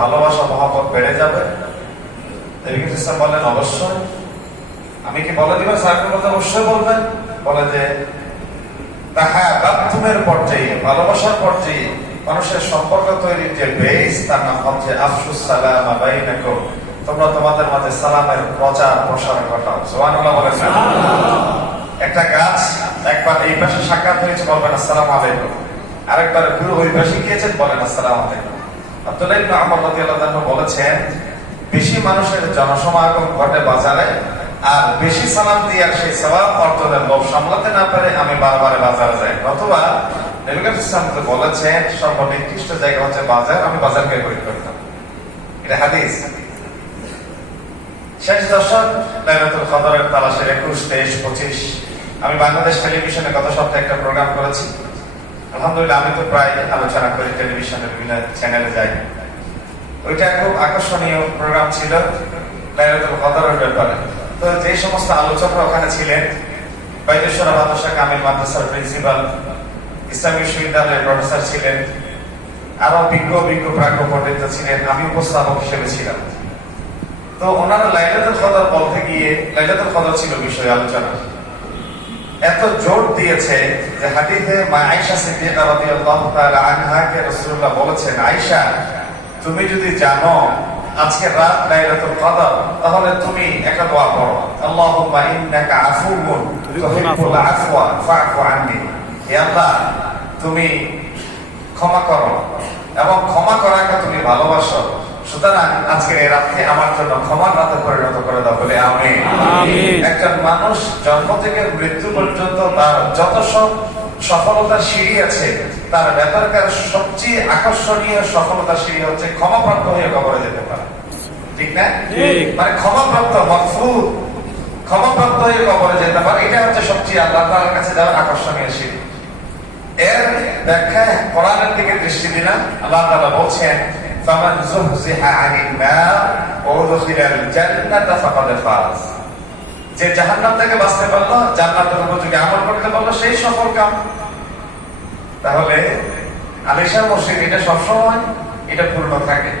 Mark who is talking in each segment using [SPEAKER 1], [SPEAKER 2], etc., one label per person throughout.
[SPEAKER 1] ভালোবাসা মহাপত বেড়ে যাবে? বললেন, অবশ্যই। আমি কি বলে সাহেবের মধ্যে অবশ্যই বলবেন? বলে যে তাহা বাথরুমের পর্যায়ে, ভালোবাসার পর্যায়ে মানুষের সম্পর্ক তৈরির যে বেস তার নাম হচ্ছে আফসুস সালাম তোমরা তোমাদের মাঝে সালামের প্রচার প্রসার ঘটাও। সুবহানাল্লাহ বলেন। একটা গাছ, একবার এই পাশে সাক্ষাৎ হয়েছে, বলবেন, আসসালামু আলাইকুম। আরেকবার পুরো ওই পাশে গিয়েছেন? বলেন, আসসালামু আলাইকুম। আব্দুল্লাহ ইবনে আমর রাদিয়াল্লাহু আনহু বলেছেন, বেশি মানুষের জনসমাগম ঘটে বাজারে আর বেশি সালাম দিয়ে আর সেই সওয়াব অর্জনের লোভ সামলাতে না পারে, আমি বারবার বাজারে যাই। অথবা নবী করিম ইসলাম বলেছেন সর্বনিকৃষ্ট জায়গা হচ্ছে বাজার, আমি বাজারকে বই করতাম। এটা হাদিস। শেষ দর্শক, লাইলাতুল কদরের তালাশের একুশ, তেইশ, পঁচিশ। আমি বাংলাদেশ টেলিভিশনে গত সপ্তাহে একটা প্রোগ্রাম করেছি। আলহামদুলিল্লাহ, আমি তো প্রায় আলোচনা করি, টেলিভিশনের বিভিন্ন চ্যানেলে যাই। ওইটা খুব আকর্ষণীয় প্রোগ্রাম ছিল, লাইলাতুল কদরের ব্যাপারে। তো যে সমস্ত আলোচকরা ওখানে ছিলেন, বাইদেশ্বর মাদ্রাসা, কামিল মাদ্রাসার প্রিন্সিপাল ইসলামী বিশ্ববিদ্যালয়ের প্রফেসর ছিলেন আরও বিজ্ঞ বিজ্ঞ, প্রাজ্ঞ পণ্ডিত ছিলেন, আমি উপস্থাপক হিসেবে ছিলাম। তো ওনারা লাইলাতুল কদর বলতে গিয়ে, লাইলাতুল কদর ছিল বিষয় আলোচনা। এত জোর দিয়েছে যে হাদিসে মা আয়েশা সিদ্দিকা রাদিয়াল্লাহু তাআলা আনহাকে রাসূলুল্লাহ বলেছেন, আয়েশা, তুমি যদি জানো আজকে রাত লাইলাতুল কদর, তাহলে তুমি একটা দোয়া করো। আল্লাহুম্মা ইন্নাকা আফুউন তুহিব্বুল আফওয়া আননি। হে আল্লাহ, তুমি ক্ষমা করো এবং ক্ষমা করাকে তুমি ভালোবাসো। সুতরাং আজকের এই রাতকে আমার জন্য ক্ষমার রাতে পরিণত করে দাও বলে আমি। একজন মানুষ জন্ম থেকে মৃত্যু পর্যন্ত তার যত সব সফলতার সিঁড়ি আছে তার ব্যাপারকার সবচেয়ে আকর্ষণীয় সফলতার সিঁড়ি হচ্ছে ক্ষমাপ্রাপ্ত হয়ে কবরে যেতে পারে। ঠিক না? মানে ক্ষমাপ্রাপ্ত মকফুর ক্ষমাপ্রাপ্ত হয়ে কবরে যেতে পারে এটা হচ্ছে সবচেয়ে আল্লাহ তাআলার কাছে যাওয়ার আকর্ষণীয় সিঁড়ি। এর ব্যাখ্যায় কোরআনের দিকে দৃষ্টি দিলাম আল্লাহ তাআলা বলছেন যুহজিহা আনিন নার ওয়া উদখিলাল জান্নাতা ফাকাদ ফাজ যে জাহান্নাম থেকে বাঁচতে পারল, জান্নাতের উপযোগী আমল করতে পারল, সেই সফল কাম। তাহলে আলিশা মসজিদ এটা সবসময় এটা পূর্ণ থাকে।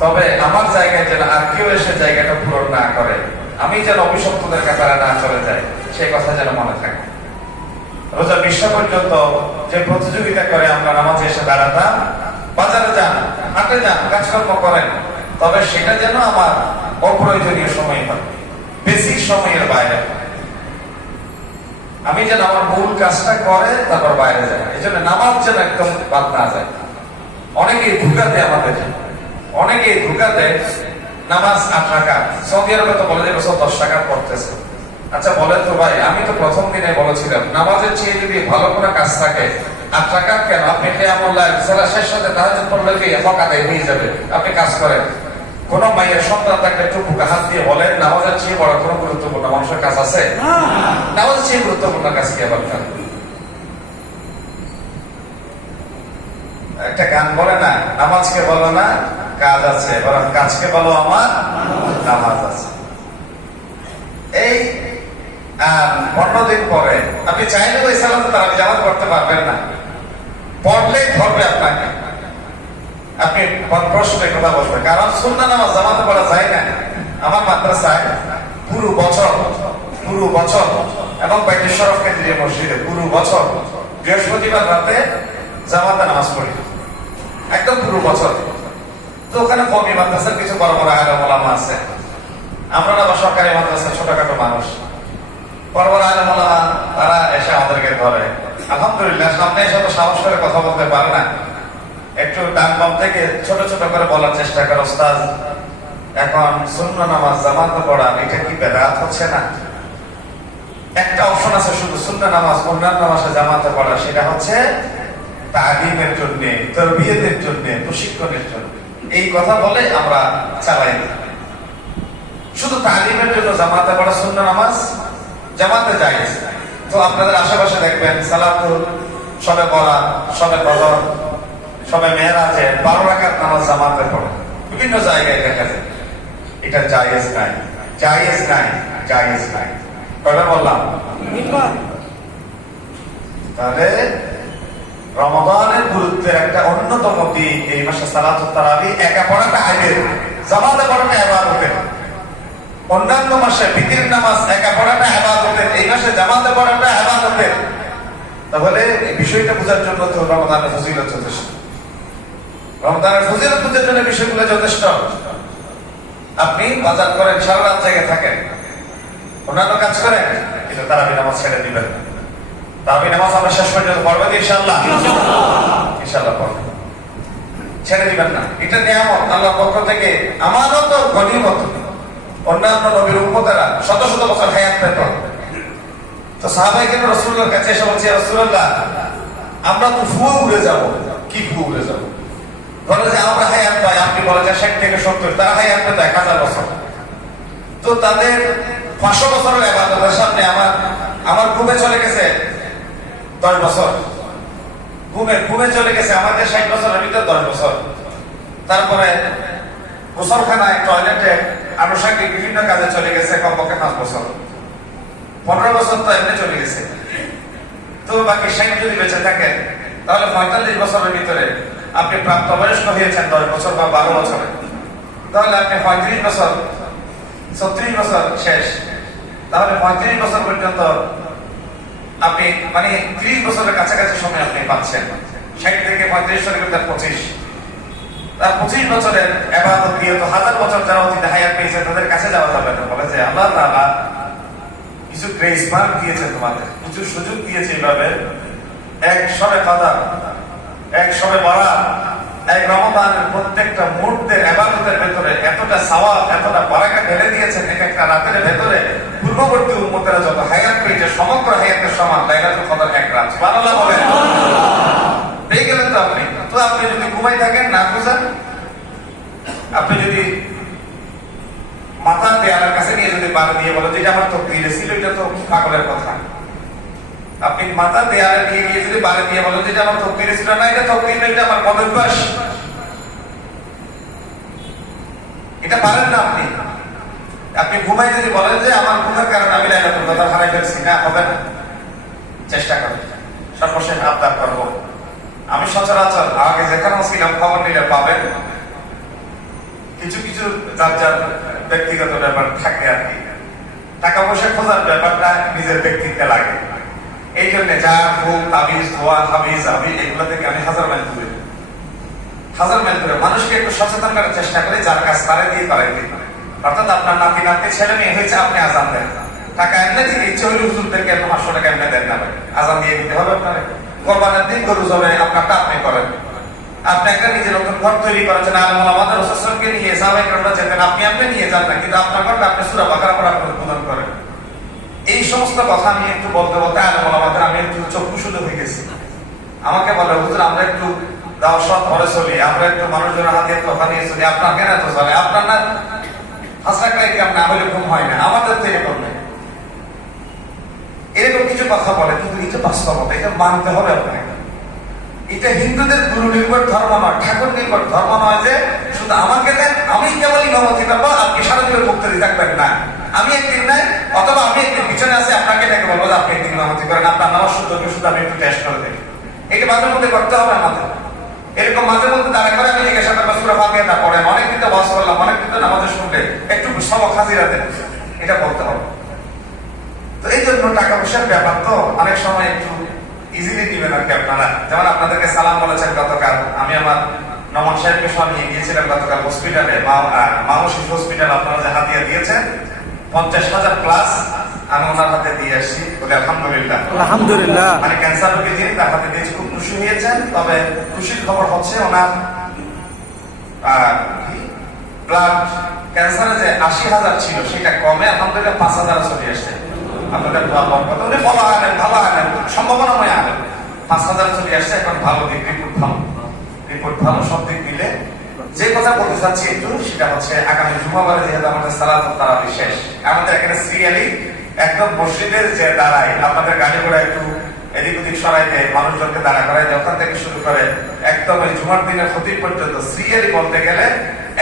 [SPEAKER 1] তবে আমার জায়গায় যেন আর কেউ এসে জায়গাটা পূরণ না করে, আমি যেন অভিশপ্তদের কাতারে না চলে যাই, সেই কথা যেন মনে থাকে। রোজা বিশ্ব পর্যন্ত যে প্রতিযোগিতা করে আমরা নামাজে এসে দাঁড়াতাম, বাজারে যান হাটে যান, কাজকর্ম করেন, তবে সেটা যেন আমার অপ্রয়োজনীয় সময় হয়, বেশি সময়ের বাইরে। আমি যেন আমার মূল কাজটা করে, তারপর বাইরে যাই। এই জন্য নামাজ যেন একদম বাদ না যায়। অনেকেই ধোকা দেয় আমাদের অনেকেই ধোকা দেয়, নামাজ আট টাকা সৌদি আরবে তো বলে যে বছর দশ টাকা পড়তেছে। আচ্ছা বলেন তো ভাই, আমি তো প্রথম দিনে বলেছিলাম, নামাজের চেয়ে যদি ভালো কোনো কাজ থাকে আট টাকা কেন? আপনি কেমন সেরা শেষ সাথে তাহলে পড়লে কি? হক আদায় হয়ে যাবে। আপনি কাজ করেন। কোন মায়ের সন্তান তাকে একটু বুকে হাত দিয়ে বলেন নামাজের চেয়ে বড় কোনো গুরুত্বপূর্ণ মানুষের কাজ আছে? নামাজের চেয়ে গুরুত্বপূর্ণ কাজ কি আবার কেন? একটা গান বলে না নামাজকে বলো না কাজ আছে। বরং কাজকে বলো আমার নামাজ আছে। এই পনেরো দিন পরে আপনি চাইলে ওই সালাতে তারা জামাত করতে পারবেন না। পড়লেই ধরবে আপনাকে। আপনি প্রশ্নে কথা বলবেন। কারণ সুন্না নামাজ জামাতে পড়া যায় না। আমার মাদ্রাসায় পুরো বছর পুরো বছর, এবং বাইতুল শরফ কেন্দ্রীয় মসজিদে পুরো বছর, বৃহস্পতিবার রাতে জামাতে নামাজ পড়ি। একদম পুরো বছর। তো ওখানে কমি মাদ্রাসার কিছু বড় বড় আলম ওলামা আছে। আমরা না সরকারি মাদ্রাসা ছোটখাটো মানুষ। বড় বড় আলম ওলামা, তারা এসে আমাদেরকে ধরে। আলহামদুলিল্লাহ, সামনে এসে সাহস করে কথা বলতে পারে না। একটু ডান বাম থেকে ছোট ছোট করে বলার চেষ্টা করে, ওস্তাদ। এখন শূন্য নামাজ জামাতে পড়া এটা কি বেদাত হচ্ছে না? একটা অপশন আছে শুধু শূন্য নামাজ অন্যান্য নামাজে জামাতে পড়া, সেটা হচ্ছে তালিমের জন্য, তরবিয়তের জন্য, প্রশিক্ষণের জন্য। এই কথা বলে আমরা চালাই। শুধু তালিমের জন্য জামাতে পড়া শূন্য নামাজ জামাতে যায় তো আপনাদের আশেপাশে দেখবেন সালাতুল সবে পড়া সবে বদর সবে মেয়েরাজে বারো রাখার নামাজ জামাতে পড়ে বিভিন্ন জায়গায় দেখা যায় এটা জায়েজ নাই জায়েজ নাই জায়েজ নাই। কয়বার বললাম? তাহলে রমাদানের গুরুত্বের একটা অন্যতম দিক এই মাসে সালাত তারাবি একা পড়াটা আইবের জামাতে পড়াটা এবাদতের। অন্যান্য মাসে বিতির নামাজ একা পড়াটা এবাদতের এই মাসে জামাতে পড়াটা এবাদতের তাহলে এই বিষয়টা বোঝার জন্য তো রমাদানের ফজিলত যথেষ্ট। রমজানের ফজিলত বুঝার জন্য বিষয়গুলো যথেষ্ট। আপনি বাজার করেন, সারা রাত জায়গায় থাকেন। অন্যান্য কাজ করেন, কিন্তু তারাবি নামাজ ছেড়ে দিবেন। তারাবি নামাজ আমরা শেষ পর্যন্ত পড়বেন ইনশাল্লাহ ইনশাল্লাহ পড়বেন ছেড়ে দিবেন না। এটা নিয়ামত, আল্লাহর পক্ষ থেকে আমারও তো গণিমত। অন্যান্য নবীর উম্মতেরা শত শত বছর হায়াত পেত। তো সাহাবাই কেন রসুল্লার কাছে এসে বলছে রসুল্লাহ আমরা তো ফুয়ে উড়ে যাব। কি ফুয়ে উড়ে যাব? ধরো যে, আমরা হায়াত পাই। আপনি বলে যে, ষাট থেকে সত্তর, তারা হায়াত পেত, এক হাজার বছর। তো তাদের পাঁচশো বছরের আবাদতের সামনে আমার আমার ঘুমে চলে গেছে দশ বছর। ঘুমে ঘুমে চলে গেছে আমাদের ষাট বছরের ভিতরে দশ বছর। তারপরে গোসলখানায় টয়লেটে আনুষঙ্গিক বিভিন্ন কাজে চলে গেছে কমপক্ষে পাঁচ বছর। পনেরো বছর তো এমনি চলে গেছে। তো বাকি ষাট যদি বেঁচে থাকেন তাহলে পঁয়তাল্লিশ বছরের ভিতরে আপনি প্রাপ্তবয়স্ক হয়েছেন দশ বছর বা বারো বছরে। তাহলে আপনি পঁয়ত্রিশ বছর, ছত্রিশ বছর শেষ। তাহলে পঁয়ত্রিশ বছর পর্যন্ত আপনি মানে ত্রিশ বছরের কাছাকাছি সময় আপনি পাচ্ছেন। ষাট থেকে পঁয়ত্রিশ তার পঁচিশ। তার পঁচিশ বছরের হাজার বছর যারা অতীতে পেয়েছে, তাদের কাছে যাওয়া যাবে না। বলে যে, আল্লাহ কিছু গ্রেস মার্ক দিয়েছে তোমাদের। কিছু সুযোগ দিয়েছে এইভাবে। এক সবে কাদা এক সবে এক প্রত্যেকটা এবাদতের ভেতরে এতটা সাওয়াব, এতটা বারাকা ঢেলে দিয়েছেন এক একটা রাতের ভেতরে। পূর্ববর্তী উম্মতেরা যত হায়াত পেয়েছে, সমগ্র হায়াতের সমান লাইলাতুল কদর এক রাত। বলেন। পেয়ে গেলেন তো আপনি? তো আপনি যদি ঘুমাই থাকেন না বুঝেন আপনি যদি মাথা দেয়ালের কাছে নিয়ে যদি বার দিয়ে বলো যে এটা আমার তকদিরে ছিল এটা তো পাগলের কথা। আপনি মাথা দেয়ালে নিয়ে গিয়ে যদি বারে দিয়ে বলো যে এটা আমার তকদিরে ছিল না এটা তকদির না, এটা আমার পদভ্যাস এটা পারেন না আপনি। আপনি ঘুমাই যদি বলেন যে আমার ঘুমের কারণে আমি লাইলাতুল কদর হারাই ফেলছি না হবে না। চেষ্টা করেন। সর্বশেষ আবদার করব। আমি সচরাচর আগে যেখানে ছিলাম খবর নিলে পাবেন। কিছু কিছু যার যার ব্যক্তিগত ব্যাপার থাকে আর কি। টাকা পয়সা খোঁজার ব্যাপারটা নিজের ব্যক্তিত্বে লাগে। এই জন্য যা তাবিজ, ধোয়া এগুলো থেকে আমি হাজার মাইল দূরে। হাজার মাইল দূরে। মানুষকে একটু সচেতন করার চেষ্টা করি, যার কাজ দিয়ে অর্থাৎ আপনার নাতি নাতি ছেলে মেয়ে হয়েছে, আপনি আজান দেন। টাকা এমনি ইচ্ছে পাঁচশো টাকা এমনি দেন না। আজান দিয়ে দিতে হবে আপনার কোরবানের দিন গরু জবে আপনারটা আপনি করেন। আপনি একটা নতুন ঘর তৈরি করেছেন আমাদের রসুলকে নিয়ে কেরামরা যেতেন আপনি আপনি নিয়ে যান না, কিন্তু আপনার ঘরটা আপনি সুরা উদ্বোধন করেন। এই সমস্ত কথা আমি একটু বলতে বলতে আমাদের, আমি একটু চক্ষু শুধু হয়ে গেছি। আমাকে বলে, হুজুর, আমরা একটু দাও সব ঘরে চলি, আমরা একটু মানুষজনের হাতে কথা নিয়ে চলি, আপনার কেন এত চলে আপনার না হাসরা কাইকে আপনি আমাদের ঘুম হয় না, আমাদের তো এরকম নেই। কথা বলে, কিন্তু এটা বাস্তবতা এটা মানতে হবে আপনাকে। এটা হিন্দুদের গুরু নির্ভর ধর্ম নয় ঠাকুর নির্ভর ধর্ম নয় যে শুধু আমাকে দেন, আমি কেবল ইমামতি করব আপনি সারা জীবন মুক্তি থাকবেন না। আমি একদিন নাই, অথবা আমি একদিন পিছনে আছে, আপনাকে ডেকে বলব যে আপনি একদিন ইমামতি করেন, আপনার নামাজ শুদ্ধ কি শুধু আমি একটু টেস্ট করে দেখি। এটা মাঝে মধ্যে করতে হবে আমাদের। এরকম মাঝে মধ্যে দাঁড়া করে আমি জিজ্ঞাসা করব, সুরা ফাতিহাটা পড়েন। অনেক দিন তো বস করলাম, অনেক দিন তো নামাজে শুনলে একটু সবক হাজিরা দেন। এটা বলতে হবে। তো এই জন্য টাকা পয়সার ব্যাপার তো অনেক সময় একটু ইজিলি দিবেন আর কি আপনারা। যেমন আপনাদেরকে সালাম বলেছেন গতকাল আমি আমার নমন সাহেবকে সহ নিয়ে গিয়েছিলাম গতকাল হসপিটালে মাও শিশু হসপিটাল আপনারা যে হাতিয়া দিয়েছেন পঞ্চাশ হাজার প্লাস আমি ওনার হাতে দিয়ে আসছি। বলে আলহামদুলিল্লাহ।
[SPEAKER 2] আলহামদুলিল্লাহ।
[SPEAKER 1] মানে ক্যান্সার রোগী যিনি তার হাতে দিয়েছি খুব খুশি হয়েছেন তবে খুশির খবর হচ্ছে ওনার ব্লাড ক্যান্সারে যে আশি হাজার ছিল সেটা কমে আলহামদুলিল্লাহ পাঁচ হাজার চলে আসছে। আপনাদের দোয়া বরকত উনি ভালো আনেন ভালো আনেন সম্ভাবনাময় আনেন পাঁচ হাজার চলে আসছে, এখন ভালো দিক রিপোর্ট ভালো। রিপোর্ট ভালো, সব দিক মিলে। যে কথা বলতে চাচ্ছি একটু, সেটা হচ্ছে আগামী জুমাবারে যেহেতু আমাদের সালাত তারাবি শেষ, আমাদের এখানে সিরিয়ালি একদম মসজিদের যে দাঁড়ায়, আপনাদের গাড়ি ঘোড়া একটু এদিক ওদিক সরাই দেয় মানুষজনকে দাঁড়া করায় দেয়, ওখান থেকে শুরু করে একদম ওই জুমার দিনের ক্ষতি পর্যন্ত সিরিয়ালি বলতে গেলে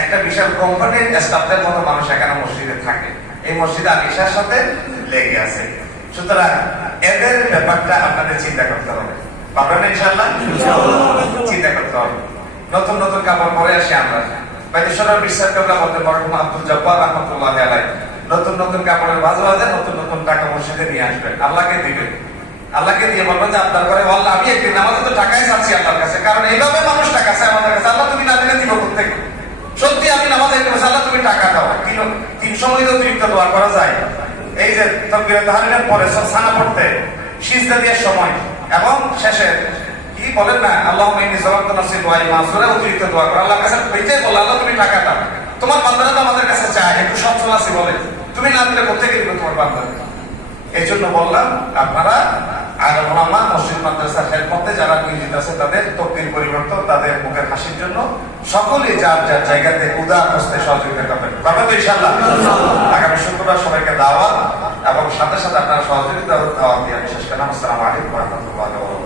[SPEAKER 1] একটা বিশাল কোম্পানির স্টাফদের মতো মানুষ এখানে মসজিদে থাকে। এই মসজিদ আলিশার সাথে লেগে আছে। সুতরাং এদের ব্যাপারটা আপনাদের চিন্তা করতে হবে। পাবেন ইনশাল্লাহ চিন্তা করতে হবে। নতুন নতুন কাপড় পরে আসি আমরা। বিশ্বাস আমাদের মরহুম আব্দুল জব্বার রহমতুল্লাহ আলাই নতুন নতুন কাপড়ের বাজু বাজে নতুন নতুন টাকা মসজিদে নিয়ে আসবেন। আল্লাহকে দিবেন। আল্লাহকে দিয়ে বলবেন যে আপনার ঘরে আল্লাহ আমি একদিন আমাদের তো টাকাই চাচ্ছি আল্লাহর কাছে। কারণ এইভাবে মানুষ টাকা চায় আমাদের কাছে। আল্লাহ তুমি না দিলে দিব সত্যি আমি নামাজ আল্লাহ তুমি টাকা দাও। তিন তিন সময় তো অতিরিক্ত দোয়া করা যায়। এই যে তকবিরে তাহারিনের পরে সানা পড়তে, সিজদা দেওয়ার সময় এবং শেষে কি বলেন না আল্লাহ মাইনি জবাব তো নসিব ওয়াই মাসুরে, অতিরিক্ত দোয়া করে। আল্লাহ কাছে বইতে বলে, আল্লাহ তুমি টাকা দাও। তোমার বান্দারা তো আমাদের কাছে চায়, একটু সচ্ছল আছে বলে। তুমি না দিলে কোথেকে দিবে তোমার বান্দারা? এই জন্য বললাম, আপনারা আর ওলামা মসজিদ মাদ্রাসার হেলমতে যারা নিয়োজিত আছে, তাদের তকদির পরিবর্তন, তাদের মুখের হাসির জন্য সকলে যার যার জায়গাতে উদার হস্তে সহযোগিতা করবেন। তবে তো ইনশাল্লাহ আগামী শুক্রবার সবাইকে দাওয়া এবং সাথে সাথে আপনারা সহযোগিতা দেওয়া দিয়ে আমি শেষ করলাম। আসসালামু আলাইকুম রহমতুল্লাহ